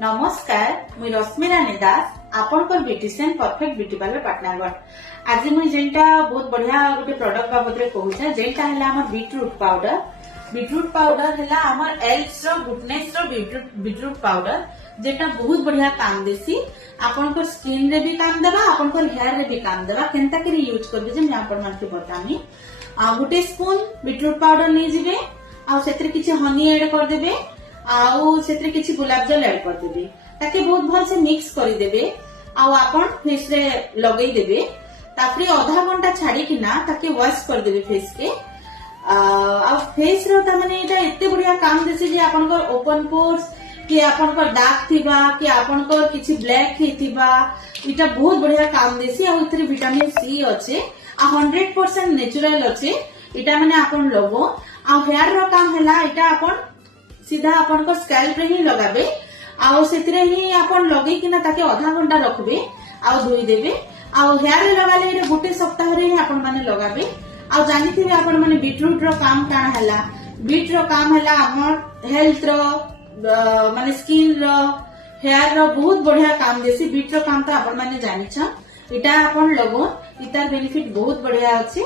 नमस्कार मुई रश्मिरानी दास आपनकर beautician perfect beauty parlour Patnagarh. आज मुई जेनटा बहुत बढ़िया गोटे प्रोडक्ट बाबद रे कहूछे जेनटा हला हमर बीटरूट पाउडर। बीटरूट पाउडर हला हमर एल्स रो गुडनेस रो बीटरूट पाउडर जेटा बहुत बढ़िया काम देसी। आपनकर स्किन रे भी काम देबा, आपनकर हेयर रे भी काम देबा। केनता करी यूज करबे जे मैं आपन मन के बतामी। गोटे स्पून बीटरूट पाउडर नै जिवे आ सेतरे किछि हनी ऐड कर देबे आउ सेतरे किछि गुलाब जल ऐड कर देबे ताकि बहुत भल से मिक्स करि देबे आउ आपन फेस रे लगेई देबे। तापरे आधा घंटा छाडी कि ना ताकि वॉश कर देबे फेस के। आ फेस रो त माने एटा एते बढ़िया काम देसी जे आपनकर ओपन पोर्स कि आपनकर दाग थिबा कि आपनकर किछि ब्लैक थिबा एटा बहुत बढ़िया काम देसी। आ इतरे विटामिन सी अछि आ 100% नेचुरल अछि। एटा माने आपन लोगो आ हेयर रो काम हैला एटा आपन सीधा आपन को स्कैल्प रे ही लगाबे आउ सेतरे ही आपन लगई किना ताके आधा घंटा रखबे आउ धोई देबे। आउ हेयर रे लगाले एटा गोटे सप्ताह रे ही आपन माने लगाबे। आउ जानिथिबे आपन माने बीटरूट रो काम काना हैला। बीट रो काम हैला हमर हेल्थ रो माने स्किन रो हेयर रो बहुत बढ़िया काम देसी। बीट रो काम तो आपन माने जानिछ। एटा आपन लगो इतार बेनिफिट बहुत बढ़िया अछि।